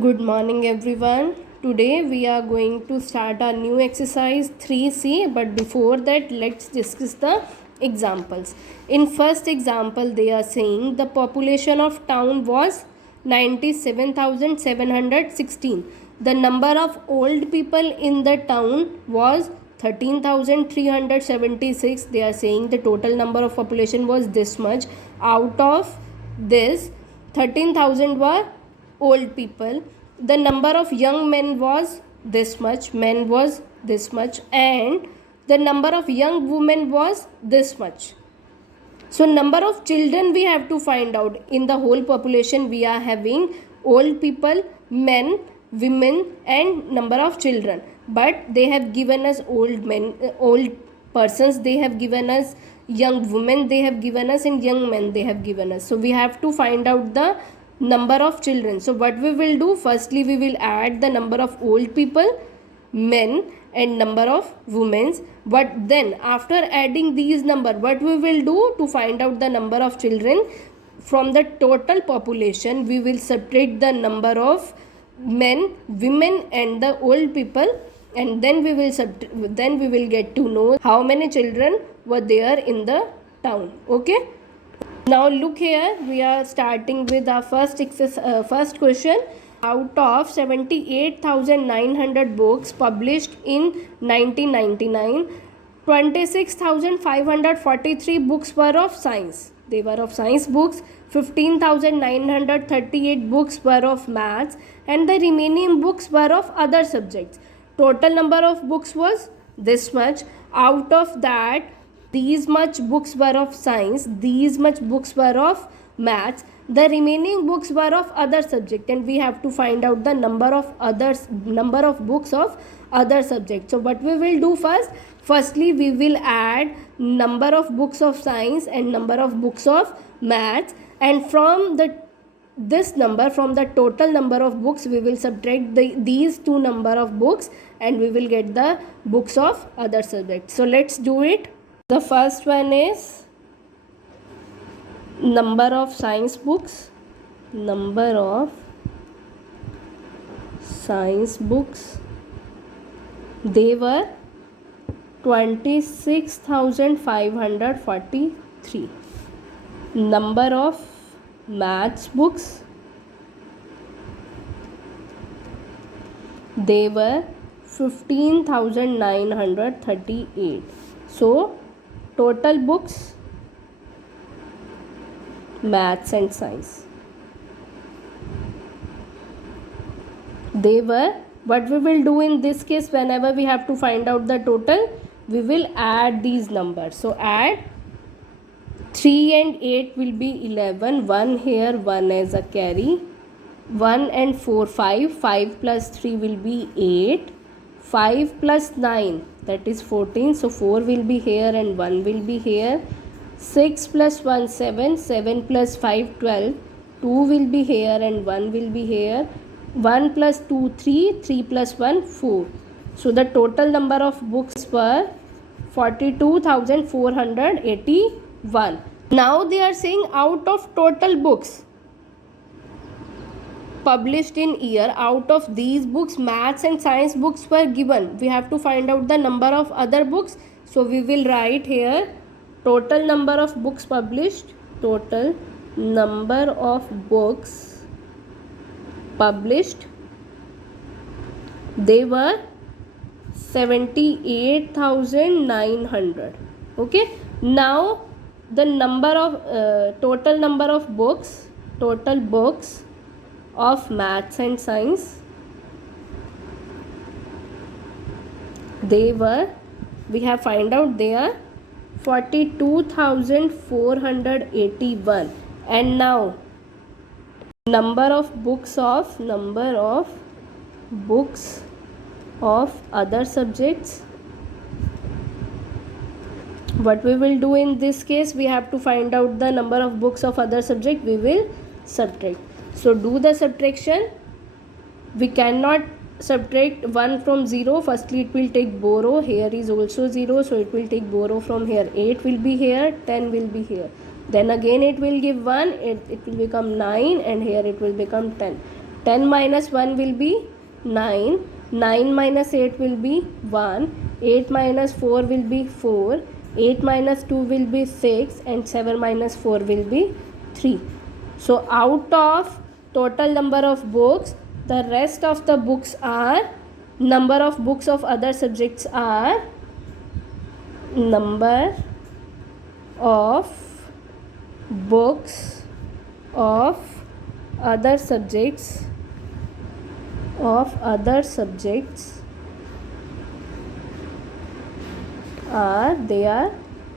Good morning everyone. Today we are going to start our new exercise 3C, but before that let's discuss the examples. In first example they are saying the population of town was 97,716. The number of old people in the town was 13,376. They are saying the total number of population was this much. Out of this, 13,000 were old people. The number of young men was this much, men was this much, and the number of young women was this much. So number of children we have to find out. In the whole population we are having old people, men, women, and number of children, but they have given us old men, old persons, they have given us young women, they have given us, and young men they have given us. So we have to find out the number of children. So what we will do, firstly we will add the number of old people, men, and number of women. But then after adding these number, what we will do to find out the number of children, from the total population we will subtract the number of men, women, and the old people, and then we will get to know how many children were there in the town. Okay, now look here, we are starting with our first question. Out of 78,900 books published in 1999, 26,543 books were of science. They were of science books. 15,938 books were of maths, and the remaining books were of other subjects. Total number of books was this much. Out of that, these much books were of science, these much books were of maths, the remaining books were of other subject, and we have to find out the number of books of other subjects. So what we will do firstly we will add number of books of science and number of books of maths, and from this number, from the total number of books, we will subtract these two number of books, and we will get the books of other subjects. So let's do it. The first one is number of science books. Number of science books, they were 26,543. Number of maths books, they were 15,938. So total books, maths and science, they were, what we will do in this case, whenever we have to find out the total, we will add these numbers. So add 3 and 8 will be 11, 1 here, 1 as a carry, 1 and 4, 5 plus 3 will be 8, 5 plus 9, that is 14, so 4 will be here and 1 will be here. 6 plus 1, 7, 7 plus 5, 12, 2 will be here and 1 will be here. 1 plus 2, 3, 3 plus 1, 4. So the total number of books were 42,481. Now they are saying out of total books published in year, out of these books, maths and science books were given. We have to find out the number of other books. So we will write here total number of books published, total number of books published, they were 78,900. Okay, now the number of total number of books, total books of maths and science, they were, we have find out, they are 42,481. and now number of books of other subjects, what we will do in this case, we have to find out the number of books of other subject, we will subtract. So do the subtraction. We cannot subtract 1 from 0. Firstly it will take borrow, here is also 0, so it will take borrow from here. 8 will be here, 10 will be here, then again it will give 1, it will become 9, and here it will become 10. 10 minus 1 will be 9. 9 minus 8 will be 1. 8 minus 4 will be 4. 8 minus 2 will be 6. And 7 minus 4 will be 3. So out of total number of books, the rest of the books are, number of books of other subjects are, number of books of other subjects are, they are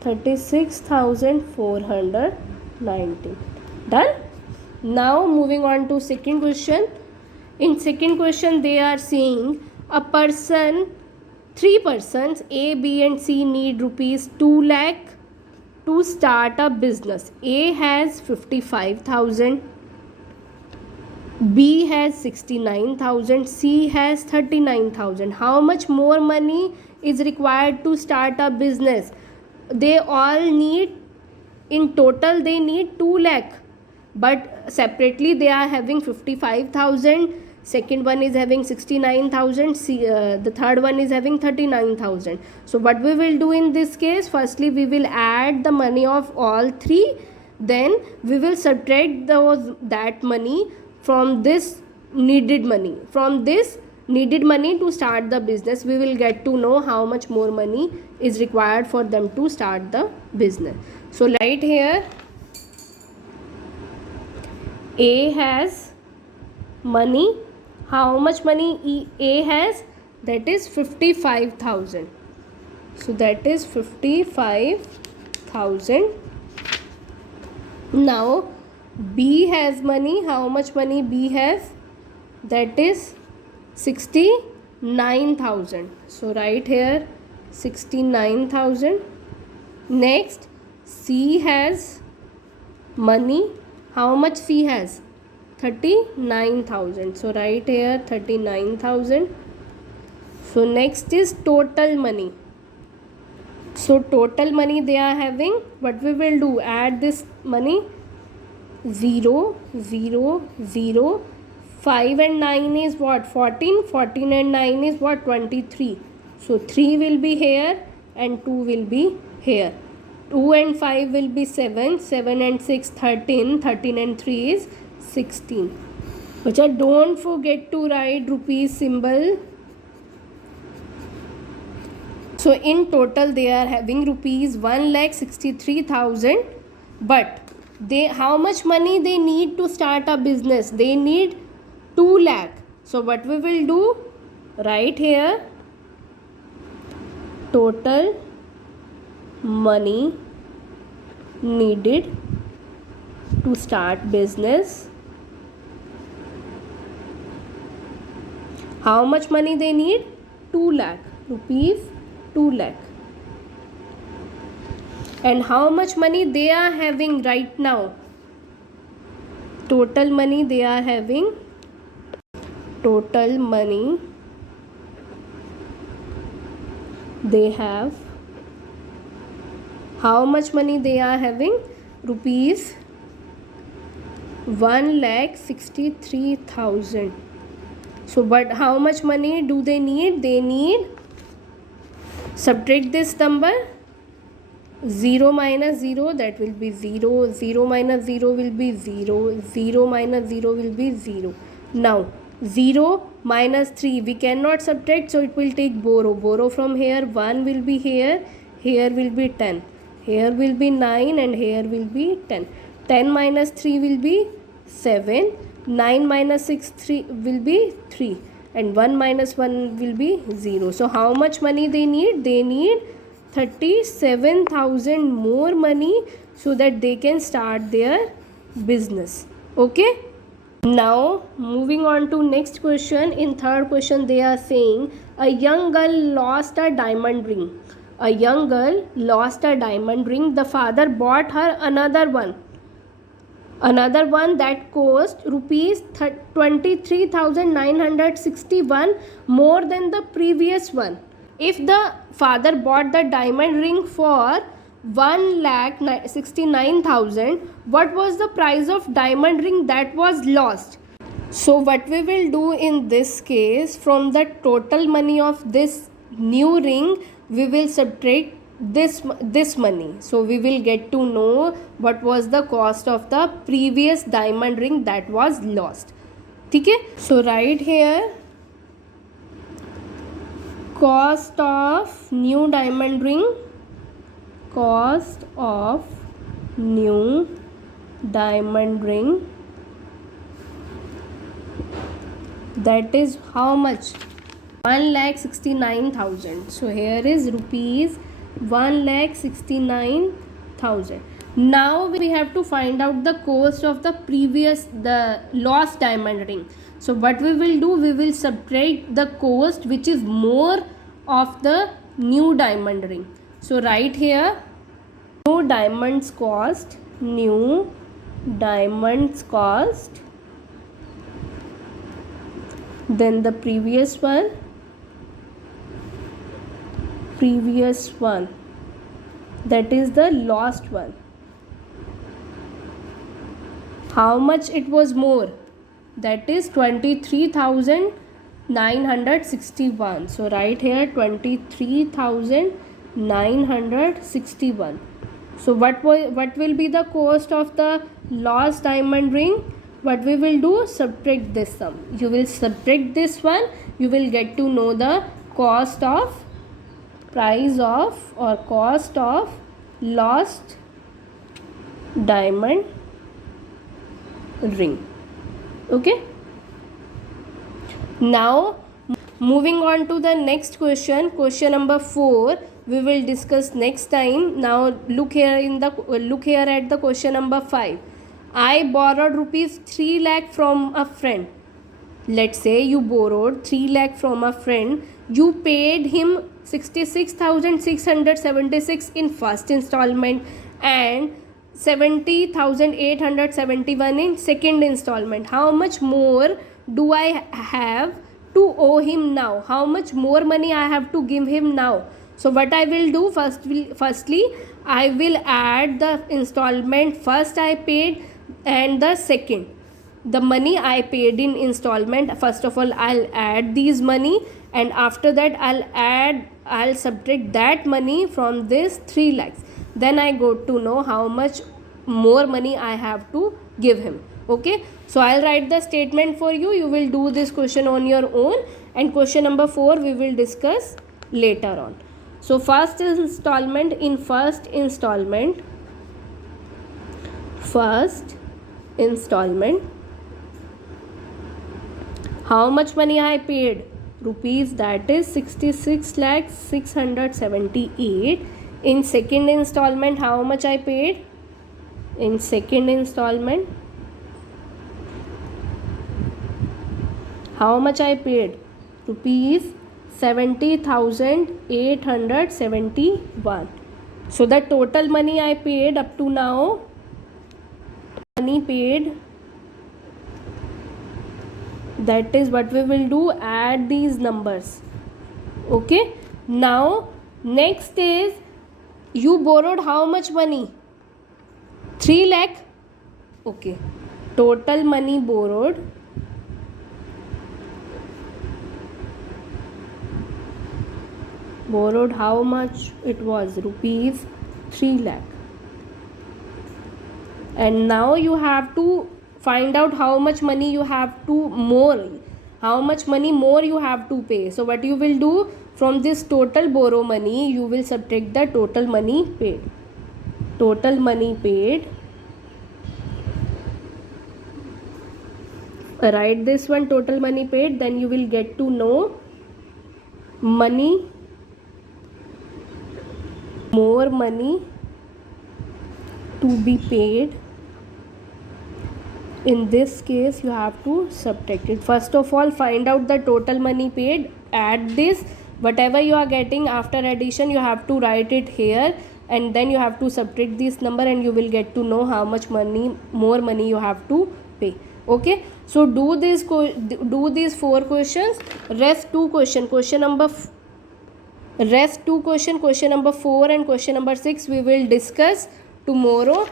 36,490. Done. Now moving on to second question. In second question they are saying three persons A, B and C need rupees 2 lakh to start a business. A has 55,000, B has 69,000, C has 39,000. How much more money is required to start a business? They all need, in total they need 2 lakh, but separately they are having 55,000, second one is having 69,000, the third one is having 39,000. So what we will do in this case, firstly we will add the money of all three, then we will subtract that money from this needed money. From this needed money to start the business, we will get to know how much more money is required for them to start the business. So right here, A has money. How much money A has? That is 55,000. So that is 55,000. Now B has money. How much money B has? That is 69,000. So right here 69,000. Next C has money. How much C has? 39,000. So right here 39,000. So next is total money. So total money they are having. What we will do? Add this money. 0, 0, 0. 5 and 9 is what? 14. 14 and 9 is what? 23. So 3 will be here and 2 will be here. 2 and 5 will be 7. 7 and 6, 13. 13 and 3 is 16. But don't forget to write rupees symbol. So in total they are having rupees 1,63,000. But how much money they need to start a business? They need 2 lakh. So what we will do? Right here, total money needed to start business. How much money they need? 2 lakh rupees. 2 lakh. And how much money they are having right now? Total money they are having. Total money they have. How much money they are having? Rupees 1,63,000. So but how much money do they need? They need, subtract this number, 0 minus 0, that will be 0. 0 minus 0 will be 0. 0 minus 0 will be 0. Now 0 minus 3 we cannot subtract, so it will take borrow. Borrow from here. 1 will be here. Here will be 10. Here will be 9 and here will be 10. 10 minus 3 will be 7. 9 minus 6 will be 3. And 1 minus 1 will be 0. So how much money they need? They need 37,000 more money so that they can start their business. Okay. Now moving on to next question. In third question they are saying a young girl lost a diamond ring. A young girl lost a diamond ring. The father bought her another one that cost rupees 23,961 more than the previous one. If the father bought the diamond ring for 1,69,000, what was the price of diamond ring that was lost? So what we will do in this case, from the total money of this new ring, we will subtract this money. So we will get to know what was the cost of the previous diamond ring that was lost. Okay? So write here, cost of new diamond ring, cost of new diamond ring, that is how much? 1,69,000. So here is rupees 1,69,000. Now we have to find out the cost of the lost diamond ring. So what we will do, we will subtract the cost which is more of the new diamond ring. So write here, new diamonds cost, then the previous one, that is the lost one. How much it was more? That is 23,961. So write here 23,961. So what will be the cost of the lost diamond ring? What we will do, subtract this sum. You will subtract this one, you will get to know the cost of lost diamond ring. Okay, now moving on to the next question number 4, we will discuss next time. Now look here at the question number 5. I borrowed rupees 3 lakh from a friend. Let's say you borrowed 3 lakh from a friend. You paid him 66,676 in first installment and 70,871 in second installment. How much more do I have to owe him now? How much more money I have to give him now? So what I will do, firstly I will add the installment first I paid and the second, the money I paid in installment. First of all, I'll add these money, and after that I'll subtract that money from this 3 lakhs. Then I go to know how much more money I have to give him. Okay, so I'll write the statement for you. You will do this question on your own, and question number 4 we will discuss later on. So first installment, how much money I paid? Rupees, that is 66,678. In second installment, how much I paid? In second installment, how much I paid? Rupees 70,871. So the total money I paid up to now, that is what we will do, add these numbers. Okay, now next is, you borrowed how much money? 3 lakh. Okay, total money borrowed, how much it was? Rupees 3 lakh. And now you have to find out how much money you have to how much money more you have to pay. So what you will do, from this total borrow money you will subtract the total money paid. Write this one, total money paid. Then you will get to know more money to be paid. In this case you have to subtract it. First of all, find out the total money paid, add this, whatever you are getting after addition you have to write it here, and then you have to subtract this number, and you will get to know how much more money you have to pay. Okay, so do these 4 questions. Rest 2 question, question number 4 and question number 6 we will discuss tomorrow.